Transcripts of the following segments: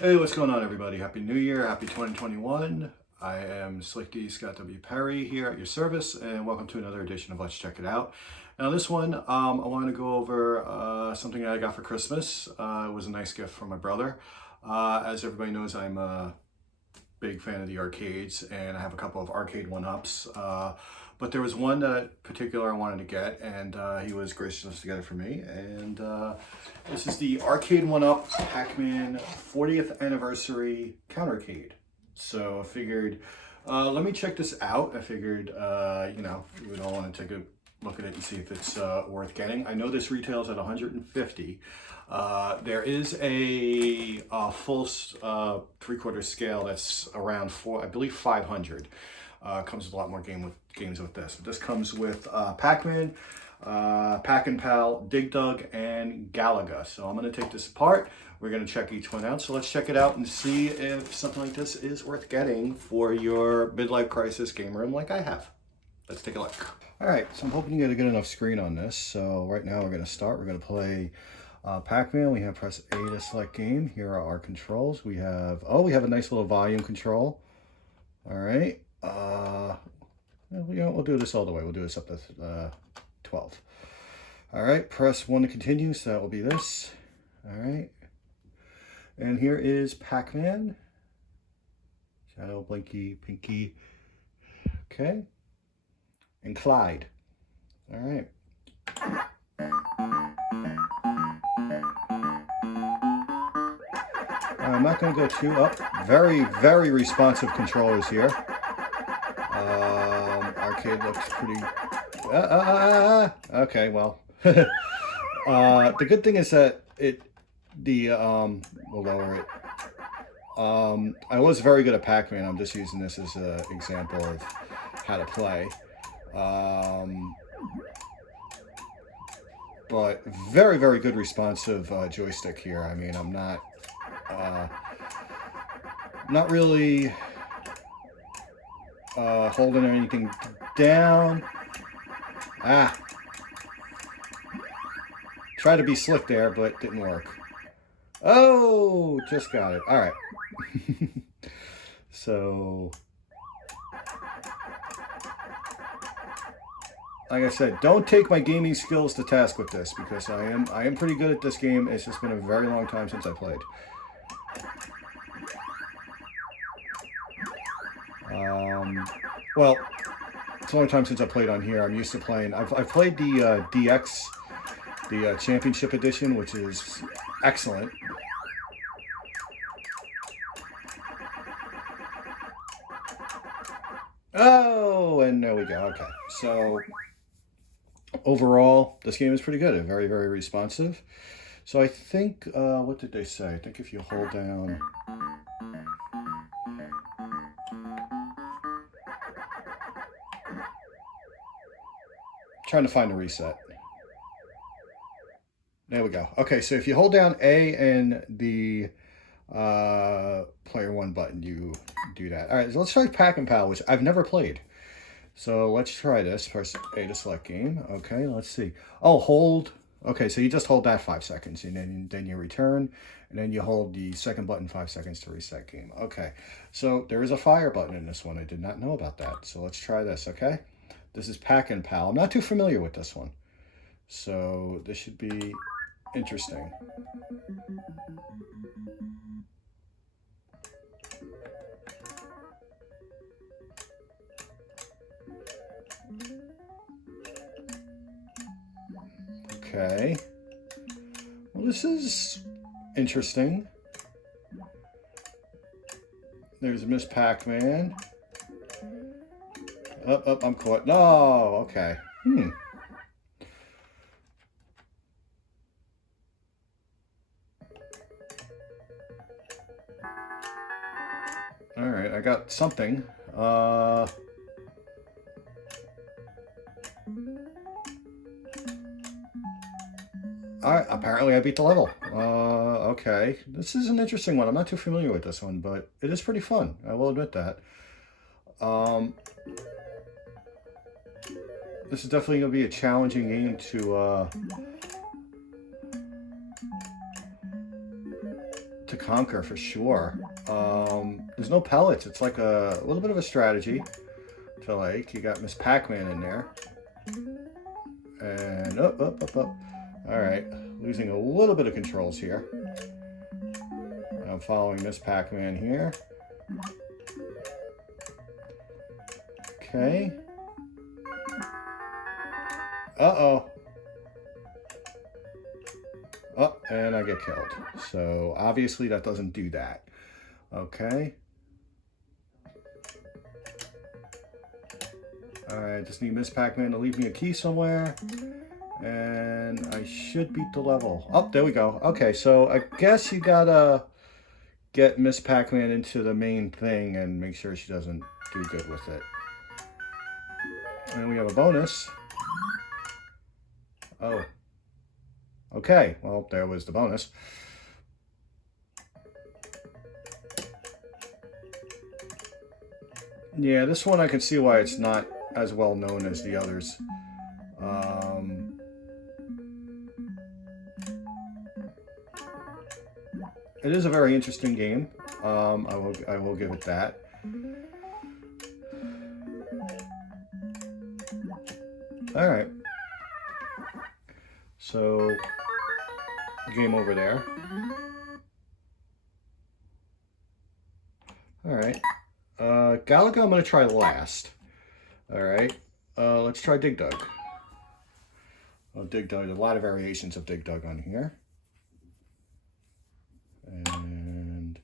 Hey, what's going on, everybody? Happy New Year, happy 2021. I am Slick D Scott W. Perry here at your service, and welcome to another edition of Let's Check It Out. Now, this one, I want to go over something that I got for Christmas. It was a nice gift from my brother. As everybody knows, I'm a big fan of the arcades, and I have a couple of arcade 1-ups. But there was one that particular I wanted to get, and he was gracious enough to get it for me. And this is the arcade 1-up Pac-Man 40th anniversary Counter Cade. So I figured, let me check this out. I figured, we'd all want to take a look at it and see if it's worth getting. I know this retails at 150. There is a full 3/4 scale that's around I believe 500. Comes with a lot more games with this. But this comes with Pac-Man, Pac Pal, Dig Dug, and Galaga. So I'm going to take this apart. We're going to check each one out. So let's check it out and see if something like this is worth getting for your midlife crisis game room like I have. Let's take a look. All right, so I'm hoping you get a good enough screen on this. So right now we're going to start. We're going to play Pac-Man. We have press A to select game. Here are our controls. We have a nice little volume control. All right. We'll do this all the way. We'll do this up to 12. All right, press 1 to continue. So that will be this. All right. And here is Pac-Man. Shadow, Blinky, Pinky. Okay. And Clyde. All right. I'm not going to go too up. Very, very responsive controllers here. Arcade looks pretty... Okay, well. The good thing is that we'll lower it. I was very good at Pac-Man. I'm just using this as an example of how to play. But very, very good responsive joystick here. I mean, I'm not really holding anything down. Tried to be slick there, but didn't work. Oh, just got it. All right. So, like I said, don't take my gaming skills to task with this, because I am pretty good at this game. It's just been a very long time since I played. Well, it's the only time since I played on here. I'm used to playing. I've played the DX, the Championship Edition, which is excellent. Oh, and there we go. Okay, so overall, this game is pretty good and very, very responsive. So I think, what did they say? I think if you hold down... Trying to find a reset. There we go. Okay, so if you hold down A and the player 1 button, you do that. All right, so let's try Pac Pal, which I've never played. So let's try this. Press A to select game. Okay, let's see. Oh, hold. Okay, so you just hold that 5 seconds, and then you return, and then you hold the second button 5 seconds to reset game. Okay, so there is a fire button in this one. I did not know about that. So let's try this, okay? This is Pac Pal. I'm not too familiar with this one. So this should be interesting. Okay. Well, this is interesting. There's Miss Pac-Man. Oh, I'm caught. No, okay. All right, I got something. All right, apparently I beat the level. Okay. This is an interesting one. I'm not too familiar with this one, but it is pretty fun. I will admit that. This is definitely going to be a challenging game to conquer for sure. There's no pellets. It's like a little bit of a strategy to like. You got Miss Pac-Man in there. And up. All right, losing a little bit of controls here. I'm following Miss Pac-Man here. Okay. Uh-oh. Oh, and I get killed. So obviously that doesn't do that. Okay. Alright, just need Miss Pac-Man to leave me a key somewhere. And I should beat the level. Oh, there we go. Okay, so I guess you gotta get Miss Pac-Man into the main thing and make sure she doesn't do good with it. And we have a bonus. Oh. Okay, well, there was the bonus. Yeah, this one I can see why it's not as well known as the others. It is a very interesting game. I will give it that. All right. So, game over there. All right. Galaga I'm going to try last. All right. Let's try Dig Dug. Oh, Dig Dug. There's a lot of variations of Dig Dug on here. And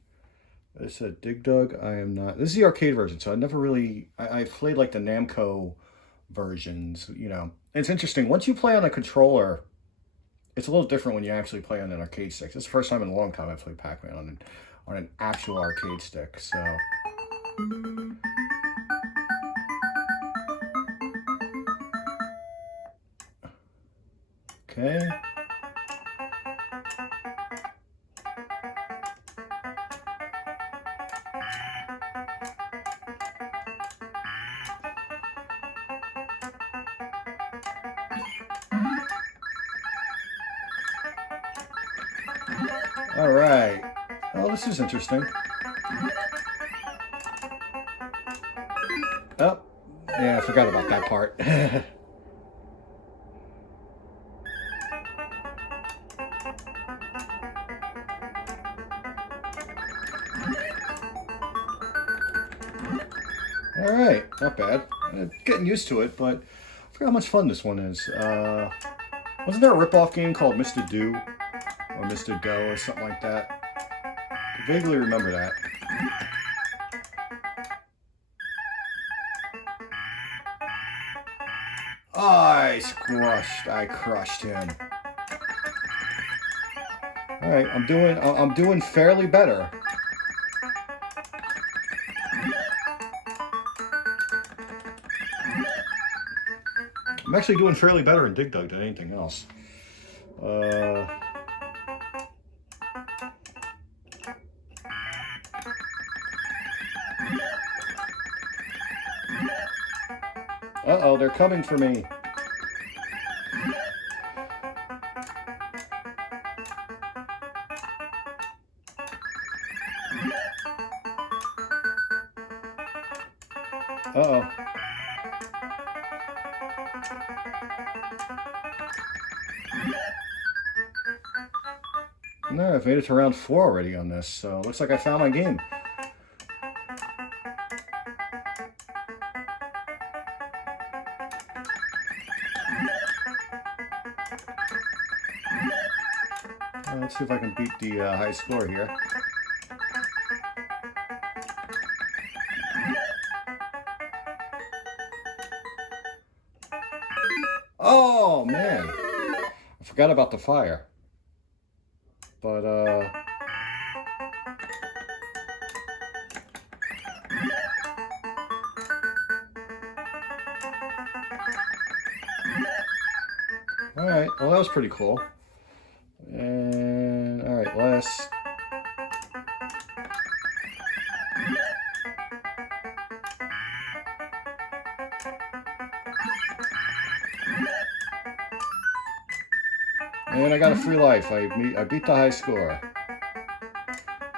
I said Dig Dug. I am not. This is the arcade version, so I never really. I played like the Namco versions. You know, it's interesting. Once you play on a controller, it's a little different when you actually play on an arcade stick. This is the first time in a long time I played Pac-Man on an actual arcade stick. So. Okay. All right. Oh, this is interesting. Oh, yeah, I forgot about that part. All right, not bad. Getting used to it, but I forgot how much fun this one is. Wasn't there a rip-off game called Mr. Do or Mr. Go or something like that? I vaguely remember that. I crushed him. All right, I'm doing fairly better. I'm actually doing fairly better in Dig Dug than anything else. Uh-oh, they're coming for me. Uh-oh. No, I've made it to round 4 already on this, so looks like I found my game. Let's see if I can beat the high score here. Oh, man. I forgot about the fire. But, alright, well that was pretty cool. And, alright, last. And I got a free life. I beat the high score.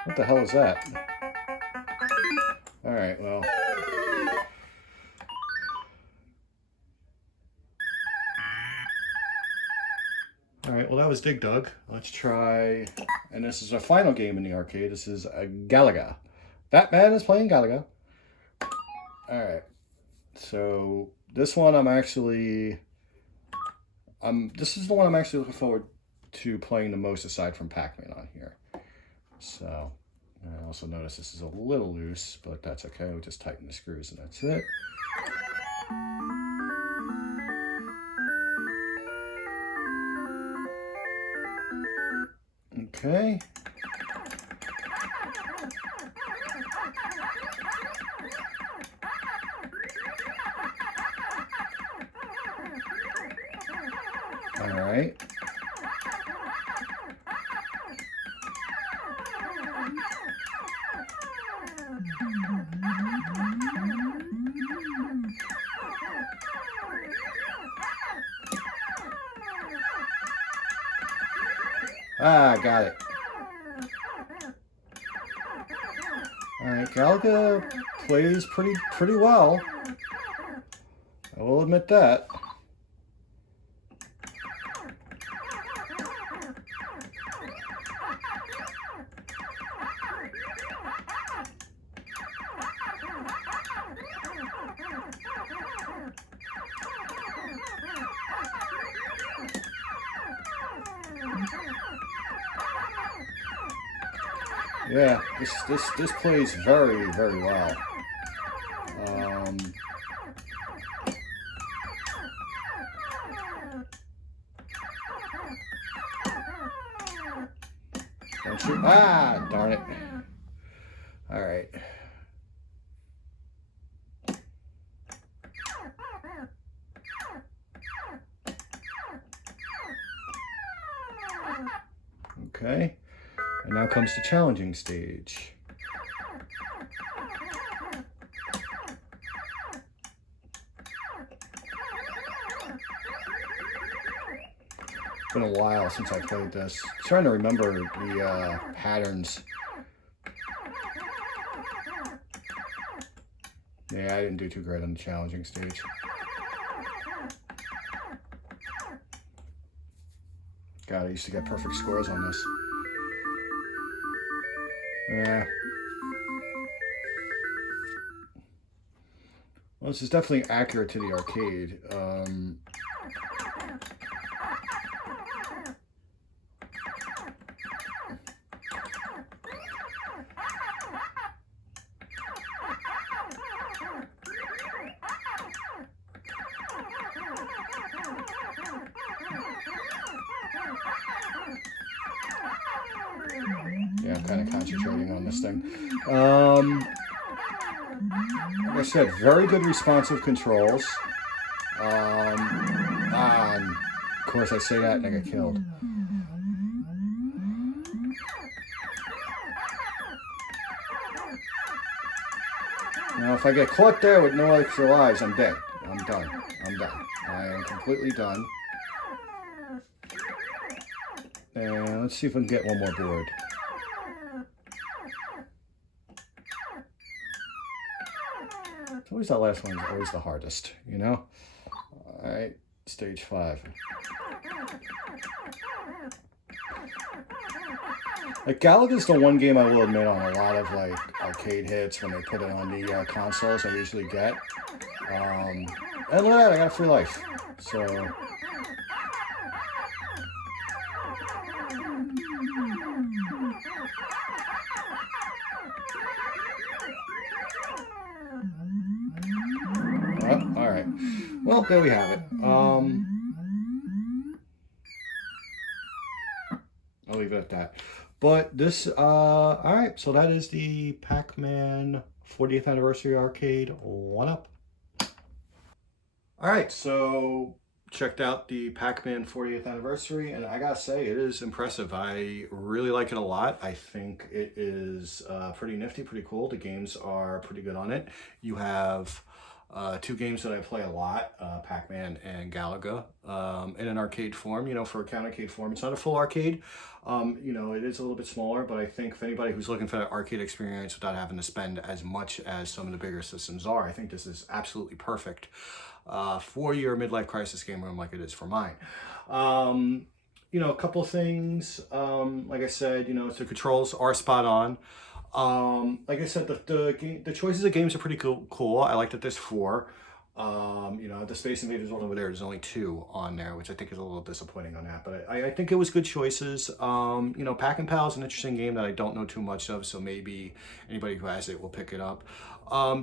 What the hell is that? All right, well. All right, well, that was Dig Dug. Let's try, and this is our final game in the arcade. This is a Galaga. PAC-Man is playing Galaga. All right, so this one this is the one I'm actually looking forward to playing the most aside from Pac-Man on here. So, I also notice this is a little loose, but that's okay. We'll just tighten the screws and that's it. Okay. All right. Ah, got it. All right, Galaga plays pretty well. I will admit that. Yeah, this plays very well. Don't shoot. Ah, darn it. All right. Okay. And now comes the challenging stage. It's been a while since I played this. I'm trying to remember the patterns. Yeah, I didn't do too great on the challenging stage. God, I used to get perfect scores on this. Yeah. Well, this is definitely accurate to the arcade. Yeah, I'm kind of concentrating on this thing. Like I said, very good responsive controls. Of course I say that and I get killed. Now if I get caught there with no extra lives, I'm dead. I'm done. I'm done. I am completely done. And let's see if we can get one more board. It's always that last one is always the hardest, you know? All right, stage 5. Like, Galaga's the one game I will admit on a lot of, like, arcade hits when they put it on the consoles I usually get. And look at that, I got a free life. So... Oh, all right. Well, there we have it. I'll leave it at that. But this, all right. So that is the Pac-Man 40th Anniversary Arcade 1-up. All right. So checked out the Pac-Man 40th Anniversary, and I gotta say, it is impressive. I really like it a lot. I think it is pretty nifty, pretty cool. The games are pretty good on it. You have two games that I play a lot, Pac-Man and Galaga, in an arcade form, you know, for a Countercade form. It's not a full arcade, you know, it is a little bit smaller, but I think if anybody who's looking for that arcade experience without having to spend as much as some of the bigger systems are, I think this is absolutely perfect for your midlife crisis game room like it is for mine. You know, a couple of things, like I said, you know, the controls are spot on. Like I said, the choices of games are pretty cool. I like that there's 4. You know, the Space Invaders one over there's only 2 on there, which I think is a little disappointing on that. But I think it was good choices. You know, Pac Pal is an interesting game that I don't know too much of, so maybe anybody who has it will pick it up.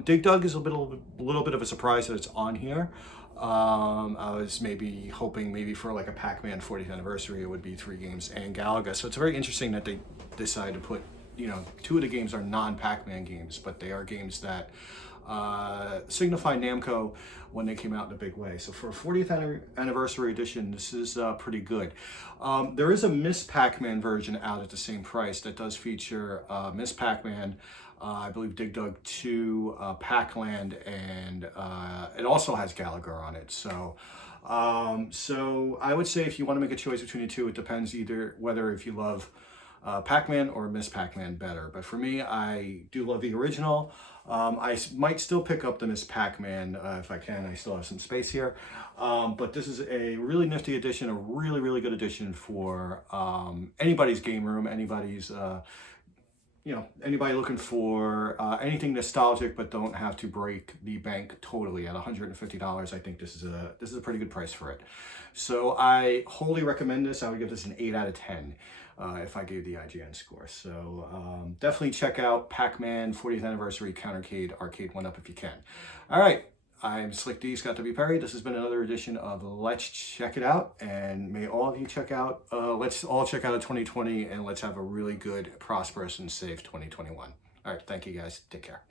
Dig Dug is a little bit of a surprise that it's on here. I was maybe hoping maybe for like a Pac-Man 40th anniversary, it would be 3 games and Galaga. So it's very interesting that they decided to put, you know, 2 of the games are non-Pac-Man games, but they are games that signify Namco when they came out in a big way. So for a 40th anniversary edition, this is pretty good. There is a Miss Pac-Man version out at the same price that does feature Miss Pac-Man, I believe Dig Dug 2, Pac-Land, and it also has Galaga on it. So so I would say if you want to make a choice between the 2, it depends either whether if you love Pac-Man or Miss Pac-Man better. But for me, I do love the original. I might still pick up the Miss Pac-Man if I can. I still have some space here. But this is a really nifty edition, a really, really good edition for anybody's game room, anybody's, you know, anybody looking for anything nostalgic but don't have to break the bank totally at $150. I think this is a pretty good price for it. So I wholly recommend this. I would give this an 8 out of 10. If I gave the IGN score. So definitely check out Pac-Man 40th Anniversary Countercade Arcade 1up if you can. All right, I'm Slick D, Scott W. Perry. This has been another edition of Let's Check It Out, and may all of you check out, let's all check out a 2020, and let's have a really good, prosperous, and safe 2021. All right, thank you guys. Take care.